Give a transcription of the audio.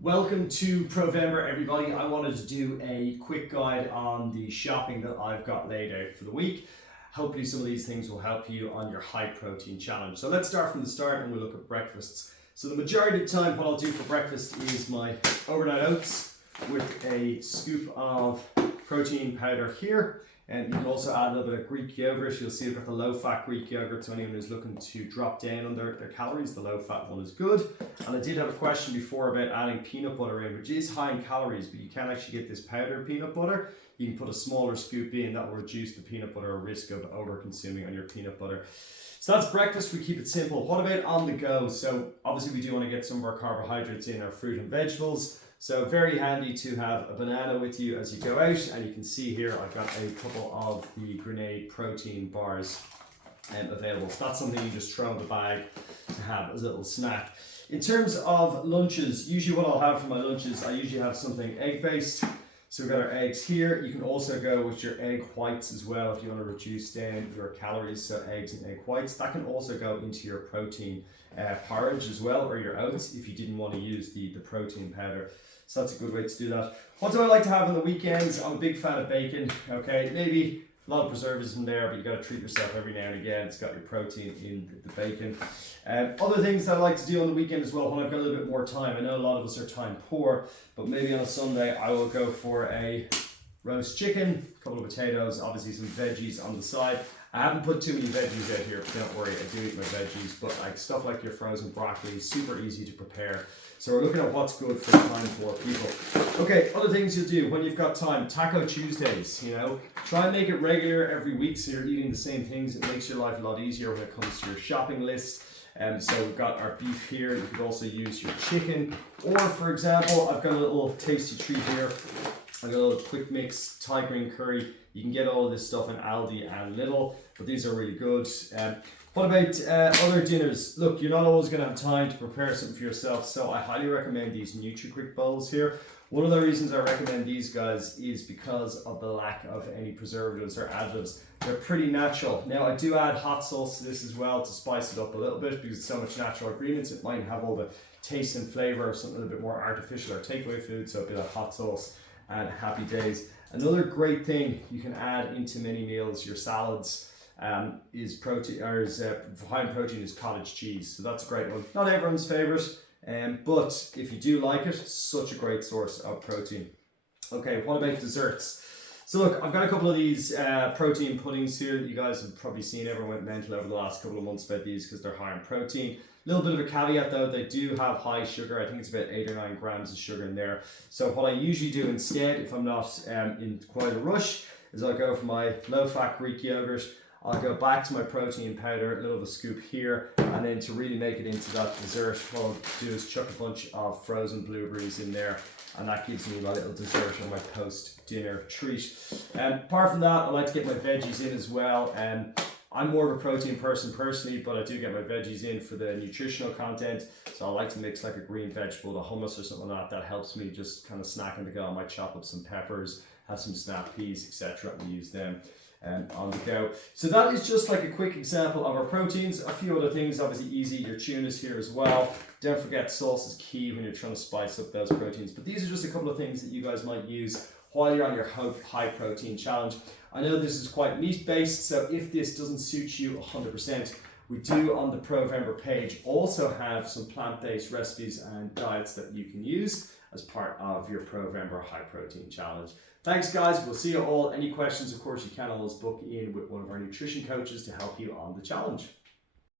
Welcome to ProVember, everybody. I wanted to do a quick guide on the shopping that I've got laid out for the week. Hopefully some of these things will help you on your high protein challenge. So let's start from the start and we'll look at breakfasts. So the majority of the time what I'll do for breakfast is my overnight oats with a scoop of protein powder here. And you can also add a little bit of Greek yogurt. You'll see I've got the low-fat Greek yogurt, so anyone who's looking to drop down on their calories, the low-fat one is good. And I did have a question before about adding peanut butter in, which is high in calories, but you can actually get this powdered peanut butter. You can put a smaller scoop in, that will reduce the peanut butter risk of over-consuming on your peanut butter. So that's breakfast, we keep it simple. What about on the go? So obviously we do want to get some of our carbohydrates in, our fruit and vegetables. So very handy to have a banana with you as you go out, and you can see here I've got a couple of the Grenade protein bars available. So that's something you just throw in the bag to have as a little snack. In terms of lunches, usually what I'll have for my lunches, I usually have something egg-based. So we've got our eggs here. You can also go with your egg whites as well if you want to reduce down your calories, so eggs and egg whites. That can also go into your protein porridge as well, or your oats if you didn't want to use the protein powder. So that's a good way to do that. What do I like to have on the weekends? I'm a big fan of bacon, okay? Maybe a lot of preservatives in there, but you got to treat yourself every now and again. It's got your protein in the bacon. Other things that I like to do on the weekend as well when I've got a little bit more time. I know a lot of us are time poor, but maybe on a Sunday I will go for a roast chicken, a couple of potatoes, obviously some veggies on the side. I haven't put too many veggies out here, don't worry, I do eat my veggies, but like stuff like your frozen broccoli, super easy to prepare. So we're looking at what's good for time poor people. Okay, other things you'll do when you've got time, Taco Tuesdays, you know. Try and make it regular every week so you're eating the same things. It makes your life a lot easier when it comes to your shopping list. So we've got our beef here. You could also use your chicken. Or for example, I've got a little tasty treat here. I've got a little quick mix Thai green curry. You can get all of this stuff in Aldi and Lidl, but these are really good. What about other dinners? Look, you're not always going to have time to prepare something for yourself, so I highly recommend these Neutri quick bowls here. One of the reasons I recommend these guys is because of the lack of any preservatives or additives. They're pretty natural. Now I do add hot sauce to this as well to spice it up a little bit because it's so much natural ingredients. It might have all the taste and flavor of something a little bit more artificial or takeaway food, so a bit of hot sauce and happy days. Another great thing you can add into many meals, your salads, is protein, or is high in protein, is cottage cheese. So that's a great one. Not everyone's favorite, but if you do like it, such a great source of protein. Okay, what about desserts? So look, I've got a couple of these protein puddings here that you guys have probably seen. Everyone went mental over the last couple of months about these because they're high in protein. A little bit of a caveat though, they do have high sugar. I think it's about 8 or 9 grams of sugar in there. So what I usually do instead, if I'm not in quite a rush, is I'll go for my low-fat Greek yogurt. I'll go back to my protein powder, a little of a scoop here, and then to really make it into that dessert, what I'll do is chuck a bunch of frozen blueberries in there, and that gives me my little dessert or my post-dinner treat. Apart from that, I like to get my veggies in as well. I'm more of a protein person personally, but I do get my veggies in for the nutritional content. So I like to mix like a green vegetable, the hummus or something like that. That helps me just kind of snack on the go. I might chop up some peppers, have some snap peas, etc. and use them on the go. So that is just like a quick example of our proteins. A few other things, obviously easy. Your tuna's here as well. Don't forget sauce is key when you're trying to spice up those proteins. But these are just a couple of things that you guys might use while you're on your high protein challenge. I know this is quite meat based, so if this doesn't suit you 100%, we do on the ProVember page also have some plant-based recipes and diets that you can use as part of your ProVember high protein challenge. Thanks guys, we'll see you all. Any questions, of course, you can always book in with one of our nutrition coaches to help you on the challenge.